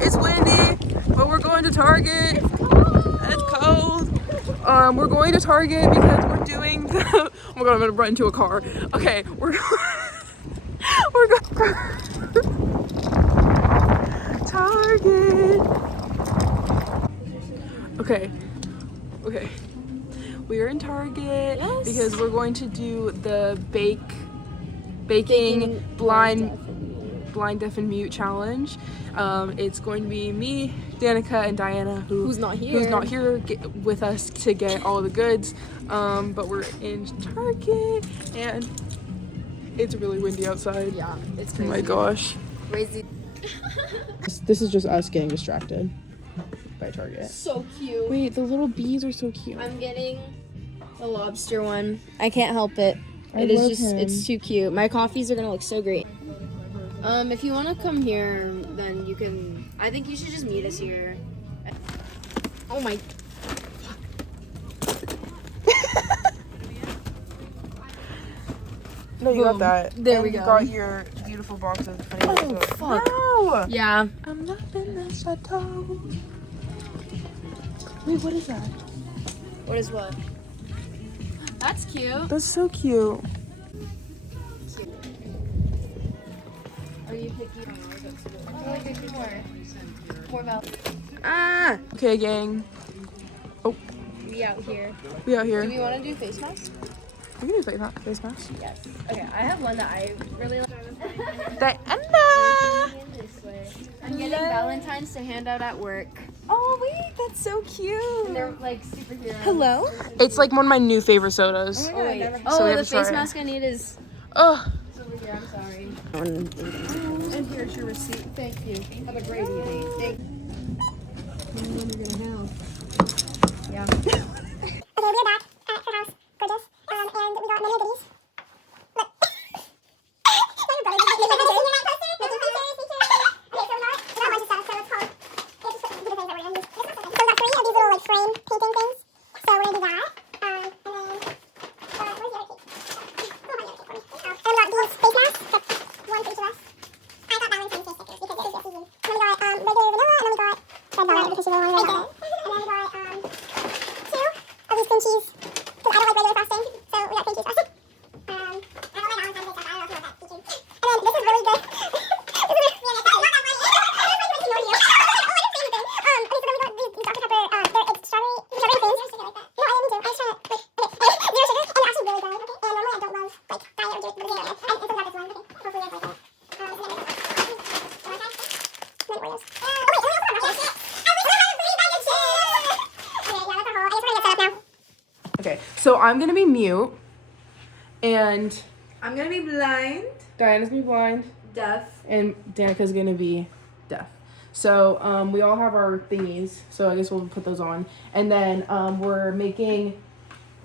It's windy, but we're going to Target. It's cold. We're going to Target because we're doing the. Oh my god, I'm gonna run into a car. Okay, we're going Target. Okay. We are in Target because we're going to do the baking blind deaf and mute challenge. It's going to be me, Danica, and Diana who's not here with us to get all the goods. But we're in Target and it's really windy outside. Yeah, it's crazy. Oh my gosh. Crazy. This is just us getting distracted by Target. So cute. Wait, the little bees are so cute. I'm getting the lobster one. I can't help it. It's too cute. My coffees are gonna look so great. If you wanna come here, then you can. I think you should just meet us here. Oh my. No, you got that. There we You go. got your beautiful box of honey. Fuck. No! Yeah. I'm not in the chateau. Wait, what is that? What is what? That's cute. That's so cute. Are you picky? More milk. Ah! Okay, gang. Oh, We out here. we out here. Do we want to do face masks? We can do face mask. Yes. Okay, I have one that I really like. Diana! I'm getting Valentine's to hand out at work. Oh wait, that's so cute. And they're like superheroes. Hello? It's like one of my new favorite sodas. Oh wait. So we Oh, have the to try face it. mask I need is Oh, over here. I'm sorry. And here's your receipt. Thank you. Have a great evening. Thank you. Yeah. Okay, we are back at her house. Gorgeous. And we got many goodies. Look. Your brother did you making Okay, so we got a bunch of stuff. So it's called. It's just the things that we're gonna use. So we got 3 of these little like frame painting things. So we're gonna do that. And then where's the other cake? Oh, and we got these face masks. That's one for each of us. I got Valentine's Day stickers because this is the season. And then we got regular vanilla, and then we got red velvet because she's the one right there. And then we got 2 of these cream cheese. Because I don't like regular frosting, so we got cream cheese frosting. I don't like Valentine's Day stuff. I don't know if you want that featured. And then this is really good. okay. So I'm gonna be mute, and I'm gonna be blind. Diana's gonna be blind, Deaf. and Danica's gonna be deaf. So we all have our thingies. So I guess we'll put those on, and then we're making,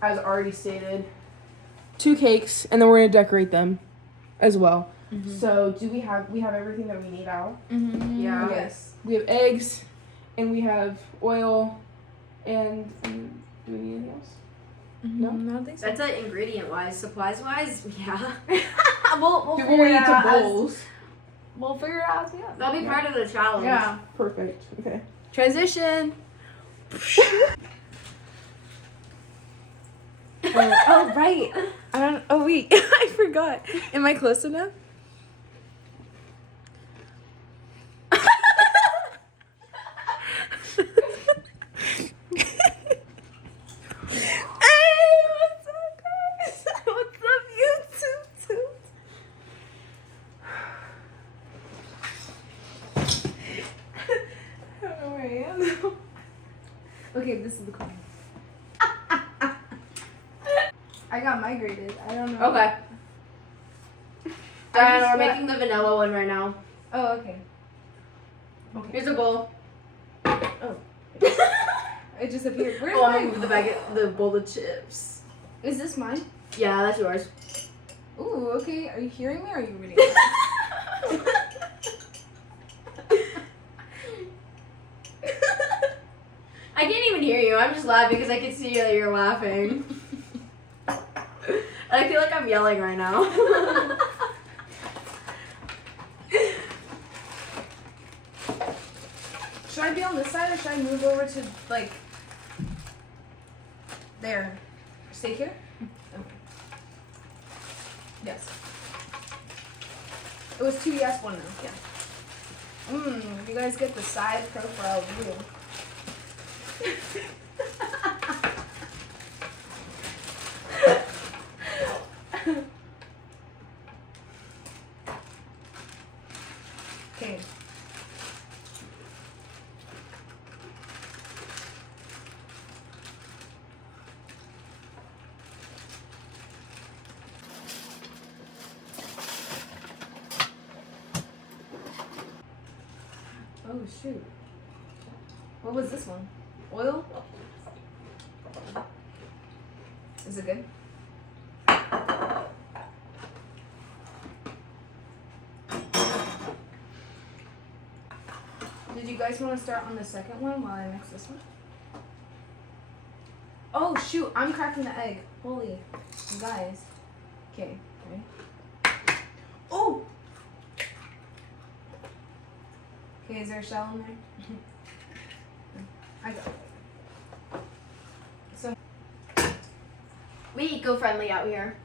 as already stated, 2 cakes, and then we're gonna decorate them, as well. Mm-hmm. So we have everything that we need out. Mm-hmm. Yeah. Yes. We have eggs, and we have oil, and do we need anything else? No? I don't think so. That's like ingredient wise, supplies wise. Yeah. we'll Before figure we it get to out as- bowls. We'll figure it out. Yeah. That'll be part of the challenge. Yeah. Perfect. Okay. Transition. Oh right. I don't. Oh wait. I forgot. Am I close enough? Hey, what's up, guys? What's up, YouTube? I don't know where I am. Okay, this is the coin. I got migrated. I don't know. Okay. I just We're got- making the vanilla one right now. Oh, okay. Here's a bowl. It just appeared. Where's Oh, I'm my gonna move the bag, the bowl of chips. Is this mine? Yeah, that's yours. Ooh, okay. Are you hearing me or are you reading? I can't even hear you. I'm just laughing because I can see that you're laughing. I feel like I'm yelling right now. Should I be on this side or should I move over to like there? Stay here? Okay. Yes. It was 2 yes, 1 no. Yeah. You guys get the side profile view. Okay. Oh shoot. What was this one? Oil? Is it good? Did you guys want to start on the second one while I mix this one? Oh shoot, I'm cracking the egg. Holy, you guys. Okay, ready? Oh! Okay, is there a shell in there? I got it. So, We eco-friendly out here.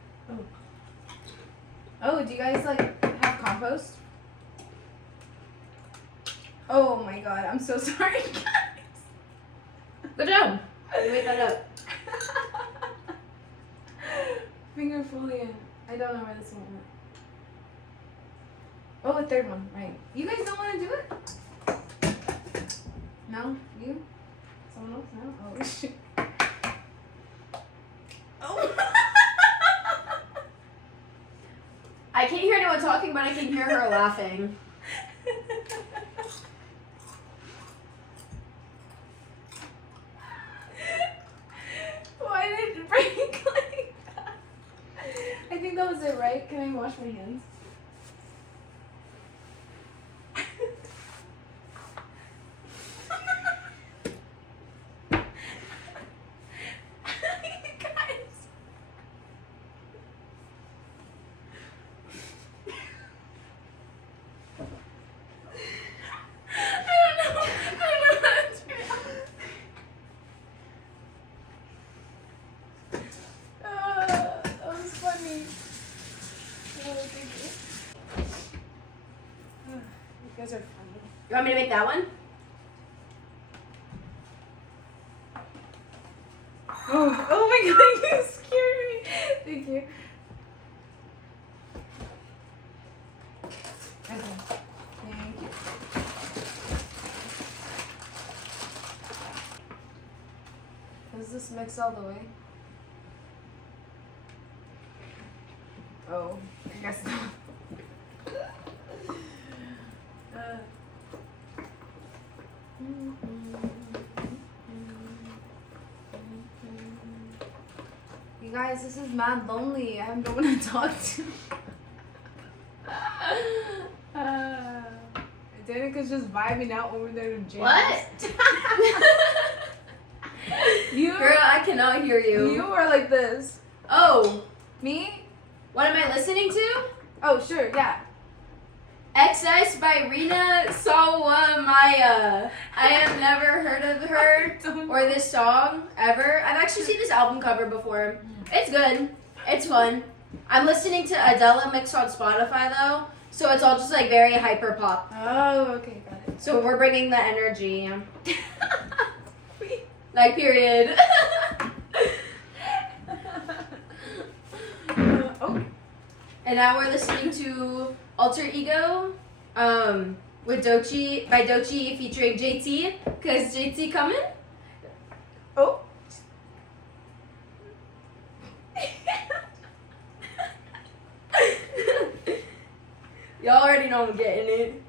oh, do you guys like have compost? Oh my god, I'm so sorry, guys. Good job. You made that up. Finger fully in. I don't know where this one went. Oh, a third one, right. You guys don't want to do it? No? You? Someone else? No? Oh, shit. Oh. I can't hear anyone talking, but I can hear her laughing. Why did it break like that? I think that was it, right? Can I wash my hands? You guys are funny. You want me to make that one? Oh my god, you scared me. Thank you. Okay. Thank you. Does this mix all the way? Oh, I guess not. You guys, this is mad lonely. I have no one to talk to. Danica's just vibing out over there to jail. What? You, Girl, I cannot hear you. you are like this. Oh, Me? what am I listening to? Oh, sure, yeah. XS by Rina Sawamaya. I have never heard of her or this song ever. I've actually seen this album cover before. It's good. It's fun. I'm listening to Adele mixed on Spotify though, so it's all just like very hyper pop. Oh, okay, got it. So we're bringing the energy. Like period. Oh. And now we're listening to Alter Ego with Doechii by Doechii featuring JT, cause JT coming. Oh. Y'all already know I'm getting it.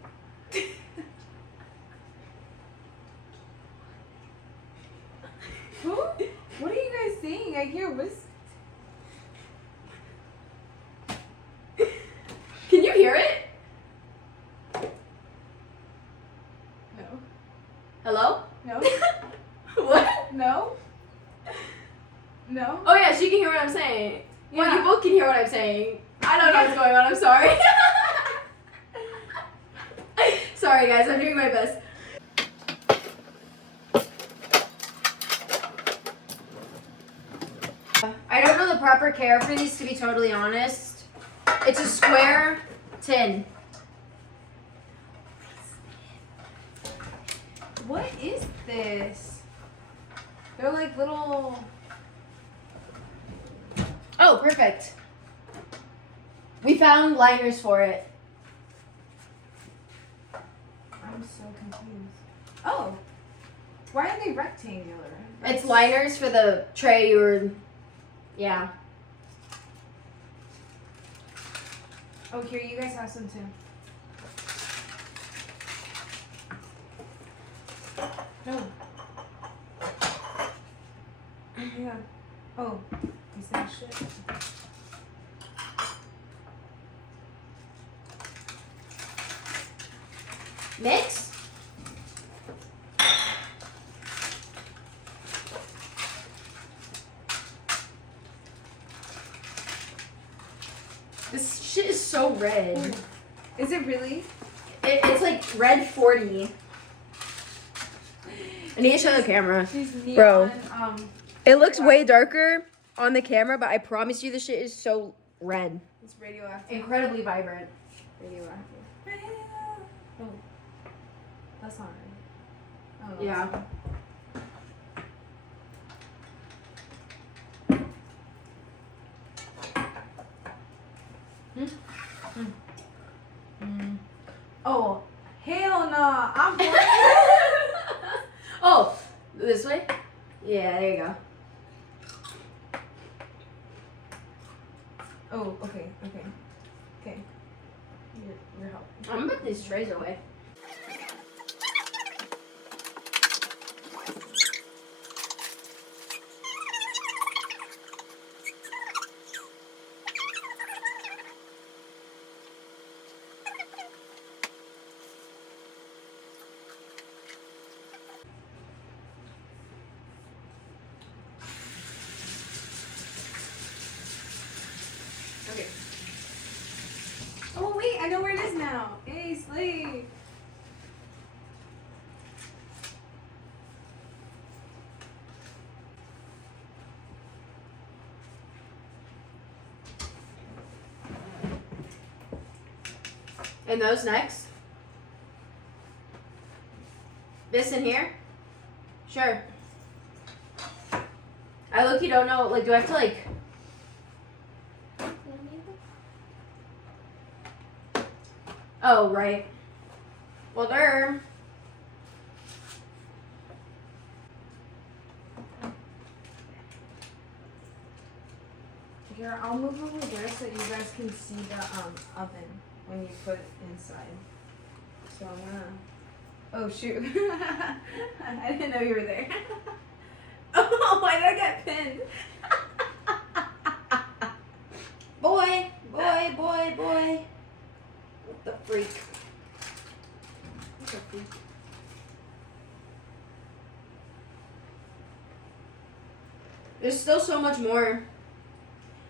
Who? What are you guys saying? I hear whispers. Can you hear it? No. Hello? No. What? No. No. Oh yeah, she can hear what I'm saying. Well, Yeah. you both can hear what I'm saying. I don't know what's going on. I'm sorry. Sorry guys, I'm doing my best. proper care for these, to be totally honest. It's a square tin. What is this? They're like little. Oh, perfect. We found liners for it. I'm so confused. Oh, why are they rectangular? It's liners for the tray you were. Yeah. Oh, here, you guys have some too. No. Yeah. Oh, you said shit. Mix? This shit is so red. Is it really? It's like red 40. I need to show the camera. She's neon, Bro. It looks way darker on the camera, but I promise you this shit is so red. It's radioactive. Incredibly vibrant. Radioactive. Oh. That's not right. Oh, Yeah. that's Oh, hell no. I'm bored. Oh, this way? Yeah, there you go. Oh, okay. You're helping. I'm gonna put these trays away. Okay. Oh wait, I know where it is now. Hey, Slade. And those next? This in here? Sure. I look-y don't know, like, do I have to, like... Oh, right. Well, there. Here, I'll move over there so you guys can see the oven when you put it inside. So I'm gonna. Oh shoot! I didn't know you were there. Oh, why did I get pinned? Boy. What the freak? What the freak? There's still so much more.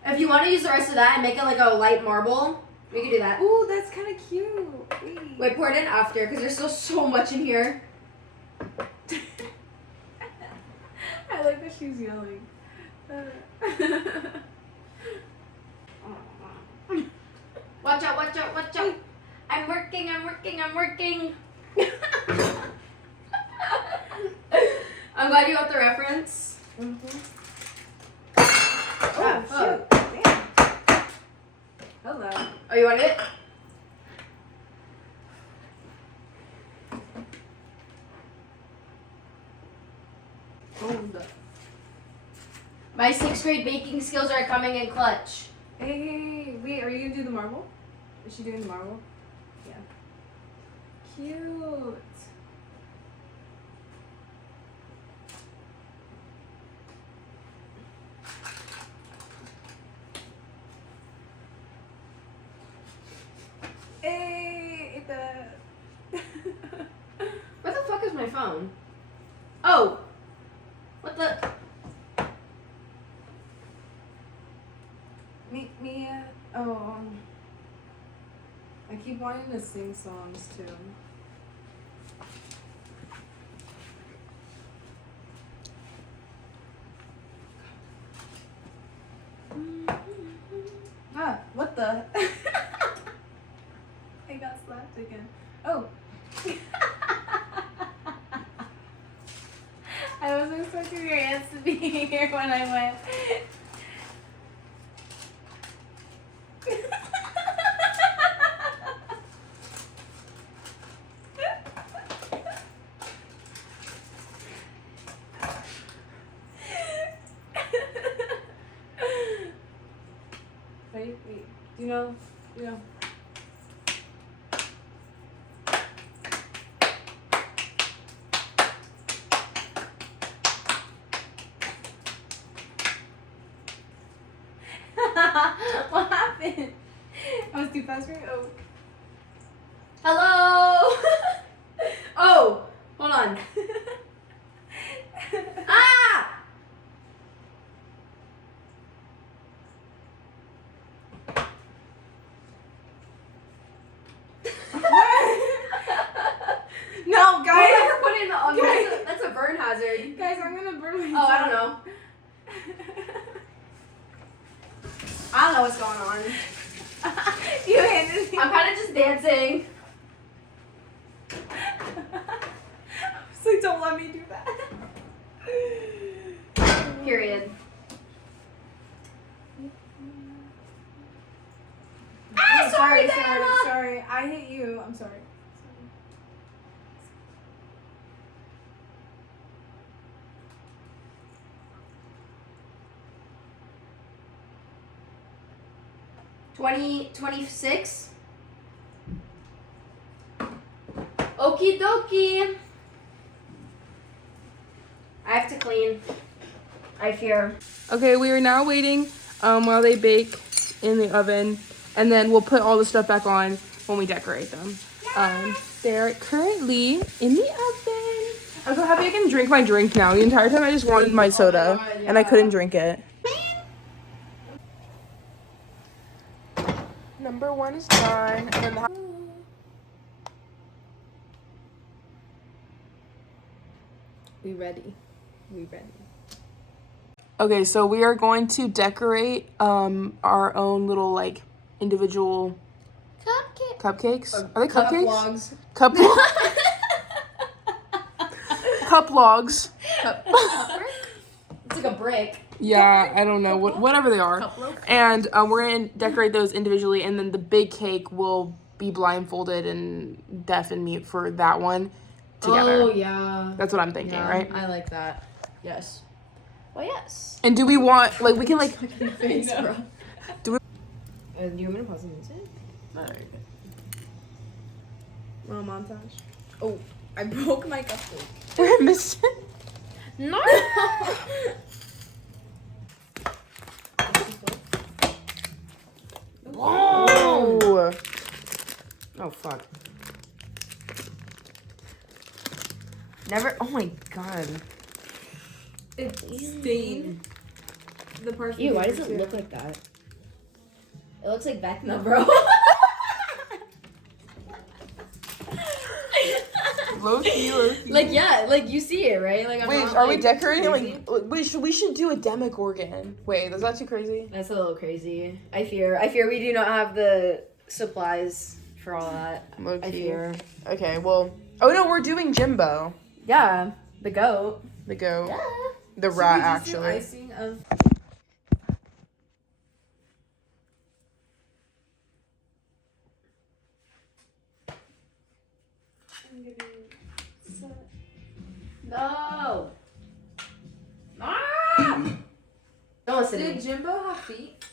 If you want to use the rest of that and make it like a light marble, we can do that. Ooh, that's kind of cute. Wait, pour it in after, because there's still so much in here. I like that she's yelling. Watch out. I'm working. I'm glad you got the reference. Oh, shoot. Damn. Hello. Oh, you want it? My 6th grade baking skills are coming in clutch. Hey, wait, are you gonna do the marble? Is she doing the marble? Yeah. Cute. Hey, Where the fuck is my phone? Oh! What the? Mia. Oh. I keep wanting to sing songs too. the? I got slapped again. Oh. I wasn't expecting your hands to be here when I went. Wait, do you know? What happened? I was too fast for you. Oh. Hello. Oh, hold on. Ah! No, guys. Don't put it in the oven. That's a burn hazard. Guys, I'm gonna burn myself. Oh, I don't know. I don't know what's going on. You handed me. I'm kind of just dancing. It's like, don't let me do that. Period. Ah, sorry, Diana. Sorry. I hit you. I'm sorry. 26. Okie dokie. I have to clean. I fear. Okay, we are now waiting while they bake in the oven, and then we'll put all the stuff back on when we decorate them. They're currently in the oven. I'm so happy I can drink my drink now. The entire time I just wanted my soda, and I couldn't drink it. Number 1 is done, and then the We ready. Okay, so we are going to decorate our own little like individual cupcakes. Are they cupcakes? Cup cup logs. It's like a brick. Yeah, I don't know whatever they are. And we're gonna decorate those individually, and then the big cake will be blindfolded and deaf and mute for that one together. Oh yeah. That's what I'm thinking, right? I like that. Yes. Well, yes. And do we want like we can like Thanks, bro. Do we? Do you want me to pause the music? Well, montage. Oh, I broke my cupcake. I missed it. No. Whoa! Oh fuck. Never. Oh my god. It's stained. The parchment. Ew, why paper, does it too. look like that? It looks like Vecna, bro. Low key. Like, yeah, like you see it, right? Like, I'm Wait, not, are we like, decorating? crazy. Like, we should do a Demogorgon. Wait, is that too crazy? That's a little crazy. I fear we do not have the supplies for all that. Low I key. fear. Okay, well. Oh no, we're doing Jimbo, Yeah, the goat. the goat, Yeah. the Should rat we just do actually. icing of. I'm getting set. No. Ah! Don't listen to Did me. Jimbo have feet?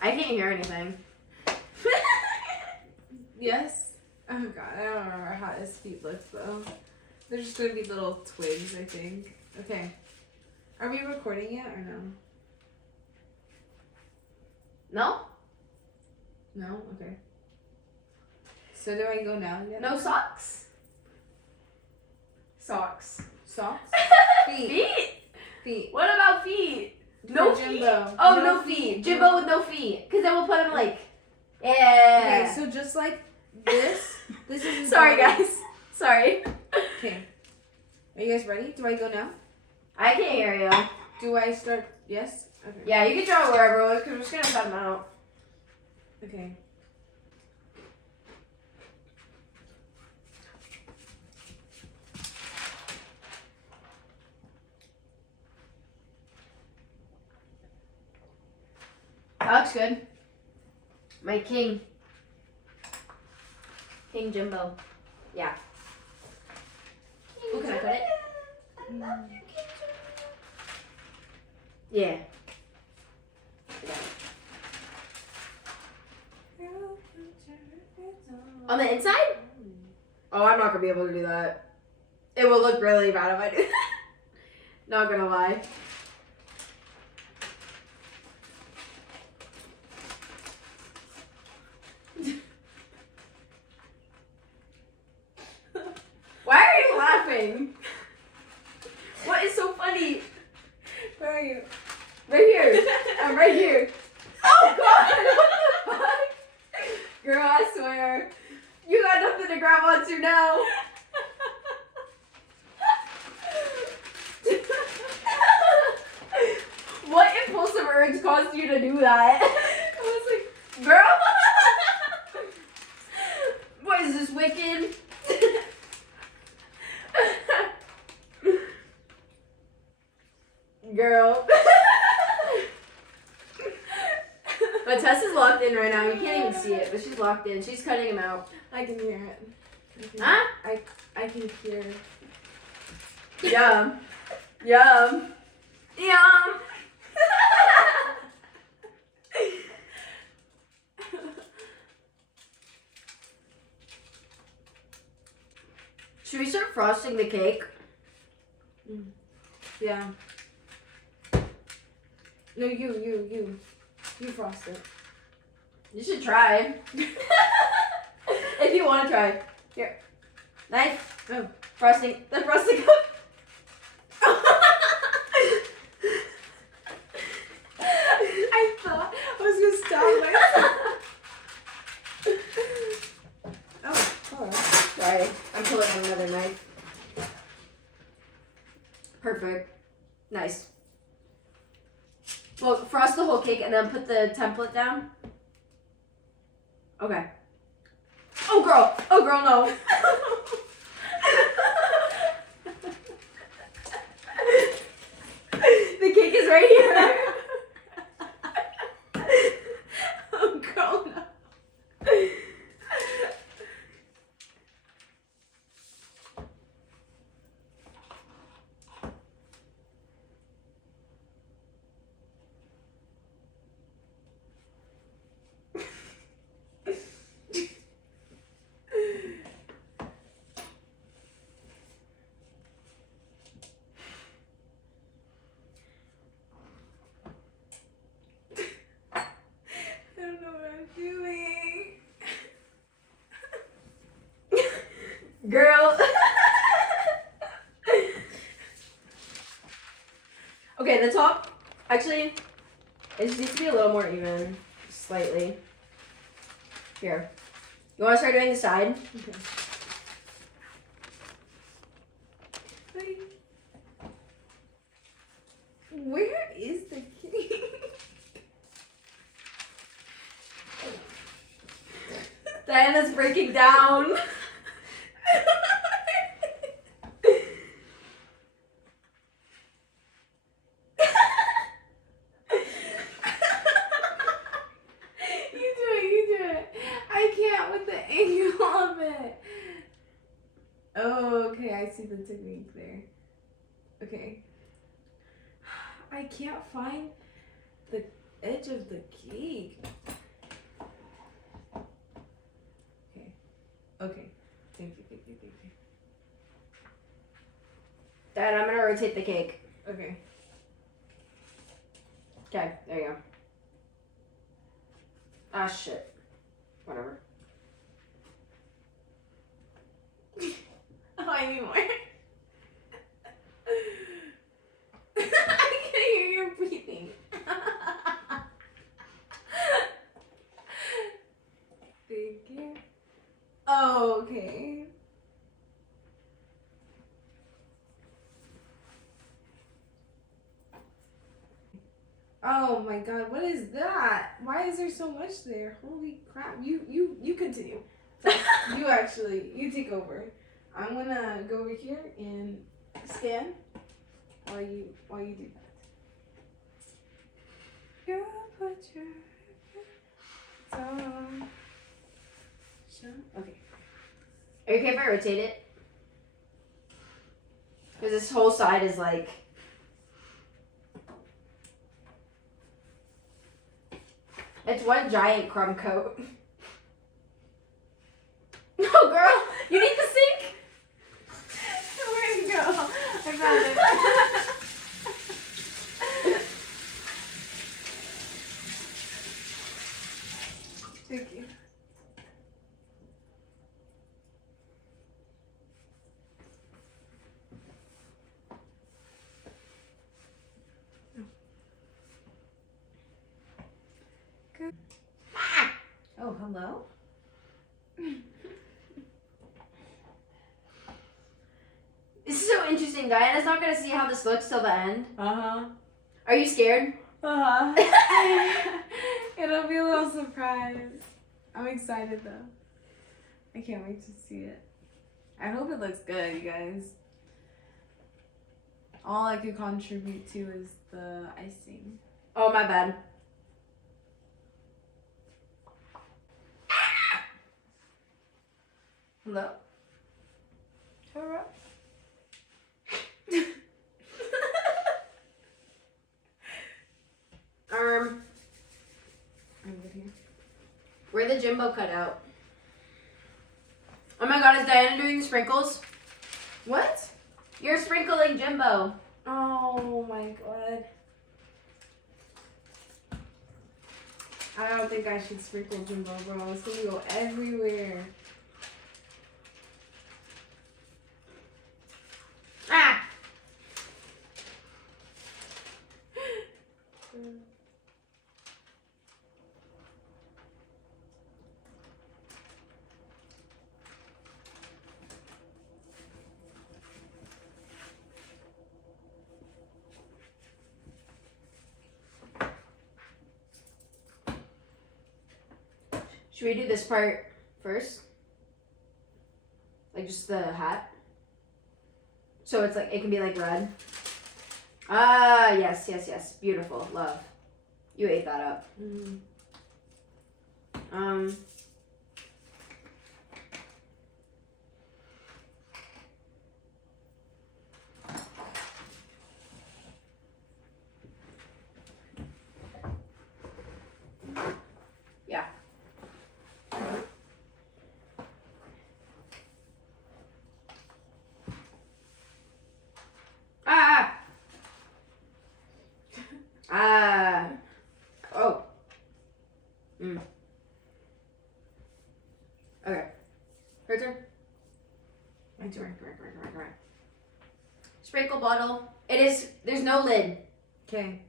I can't hear anything. Yes. Oh god, I don't remember how his feet looked though. They're just gonna be little twigs, I think. Okay. Are we recording yet or no? No? No? Okay. So do I go now? Yet? No socks? Socks. Socks? Feet. Feet? Feet. What about feet? No For feet? Jimbo. Oh, No no feet. feet. Jimbo with no feet. Because then we'll put him like, yeah. Okay, so just like this. This is his Sorry, body. guys. Sorry. Okay. Are you guys ready? Do I go now? I can't hear you. Do I start Yes? Okay. Yeah, you can draw it wherever, because we're just gonna cut them out. Okay. That looks good. My king. King Jimbo. Yeah. Oh, can I put it? Yeah. On the inside? Oh, I'm not gonna be able to do that. It will look really bad if I do that. Not gonna lie. Why are you laughing? What is so funny? Where are you? Right here. I'm right here. Oh God! What the fuck? Girl, I swear. You got nothing to grab onto now. What impulsive urge caused you to do that? I was like, girl. What is this, wicked? Girl. But Tess is locked in right now. You can't even see it, but she's locked in. She's cutting him out. I can hear it. Huh? I can hear. Yum. Yum. Yum. Should we start frosting the cake? Yeah. No, you frost it. You should try. If you want to try. Here. Knife. Oh. Frosting. The frosting. I thought I was gonna stop myself. Oh, alright. Sorry. I'm pulling out another knife. Perfect. Nice. Well, frost the whole cake and then put the template down. Okay. Oh girl! Oh girl, no! The cake is right here. Oh girl, no. I don't know what I'm doing. Girl. Okay, the top, actually, it just needs to be a little more even, slightly. Here. You want to start doing the side? Okay. Wait. Where is the cake? Diana's breaking down. You do it. I can't with the angle of it. Oh, okay, I see the technique there. Okay. I can't find the edge of the cake. Okay. Okay. Thank you. Dad, I'm gonna rotate the cake. Okay. Okay, there you go. Ah, shit. Whatever. Oh, I need more. I can hear you breathing. Thank you. Oh, okay. Oh my god, what is that? Why is there so much there? Holy crap. You continue. You take over. I'm gonna go over here and scan while you do that. You put your on. Okay. Are you okay if I rotate it? Because this whole side is like... It's one giant crumb coat. No, girl! You need the sink! Where'd it go? I found it. Thank you. Good. Oh, hello? This is so interesting. Diana's not going to see how this looks till the end. Uh-huh. Are you scared? Uh-huh. It'll be a little surprise. I'm excited though. I can't wait to see it. I hope it looks good, you guys. All I could contribute to is the icing. Oh, my bad. Hello? Hello? I'm good here. Where the Jimbo cut out? Oh my god, is Diana doing sprinkles? What? You're sprinkling Jimbo. Oh my god. I don't think I should sprinkle Jimbo, bro. It's gonna go everywhere. Ah! Should we do this part first? Like just the hat? So it's like, it can be like red. Ah, yes, yes, yes. Beautiful. Love. You ate that up. Mm-hmm. Yeah. Ah! Ah! Oh. Mm. Okay. Her turn. My turn. Right. Sprinkle bottle. It is, there's no lid. Okay.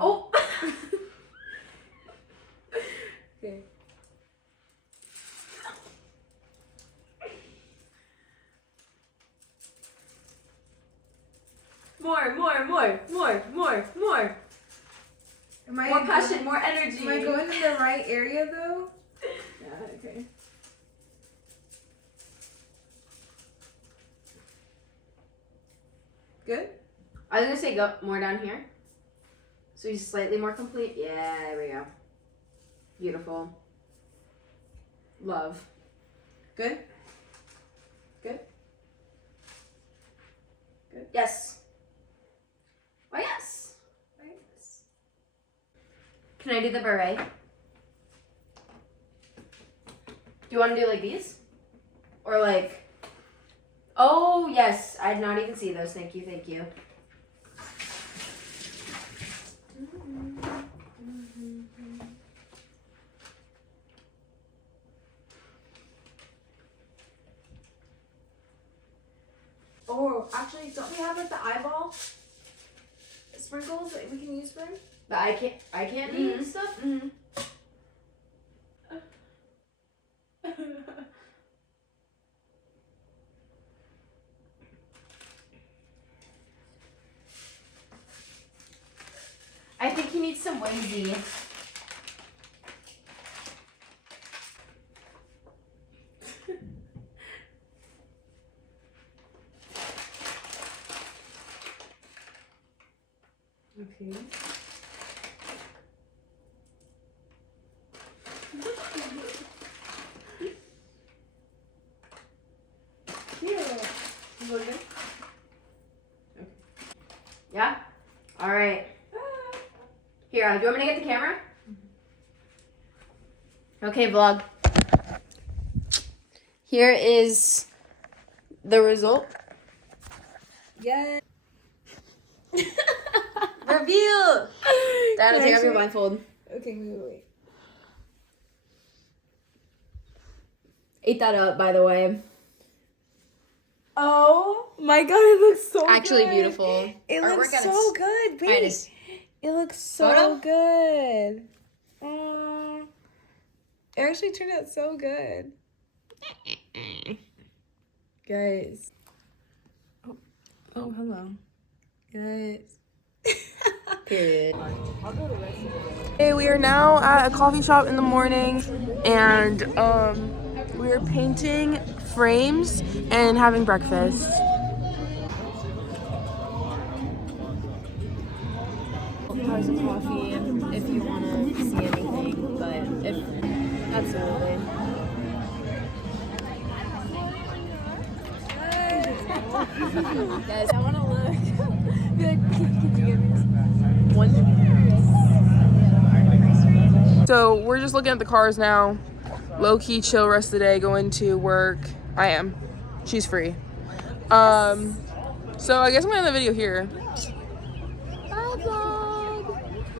Oh! Okay. More. Am I More passion, more energy. Am I going in the right area though? Yeah, okay. Good? I was gonna say go more down here. So he's slightly more complete. Yeah, there we go. Beautiful. Love. Good? Yes. Oh, yes. Thanks. Can I do the beret? Do you want to do like these? Or like... Oh, yes. I did not even see those. Thank you. Oh, actually, don't we have like the eyeball sprinkles that we can use for him? But I can't eat stuff? Mm-hmm. some whimsy. Okay. Yeah? Alright. Here, do you want me to get the camera? Okay, vlog. Here is the result. Yes. Reveal! Dana, take off your blindfold. Okay, wait. Ate that up, by the way. Oh my god, it looks so Actually good. beautiful. It Artwork looks at so its good, babe. finest. It looks so Photo? good. It actually turned out so good. Guys. Oh, hello. Guys. Period. Hey, we are now at a coffee shop in the morning, and we are painting frames and having breakfast. Cars of coffee if you want to see anything, but if absolutely. Guys, I want to look. Be like, can you give me one? So we're just looking at the cars now. Low key chill rest of the day, going to work. I am. She's free. So I guess I'm gonna end the video here. Bye vlog.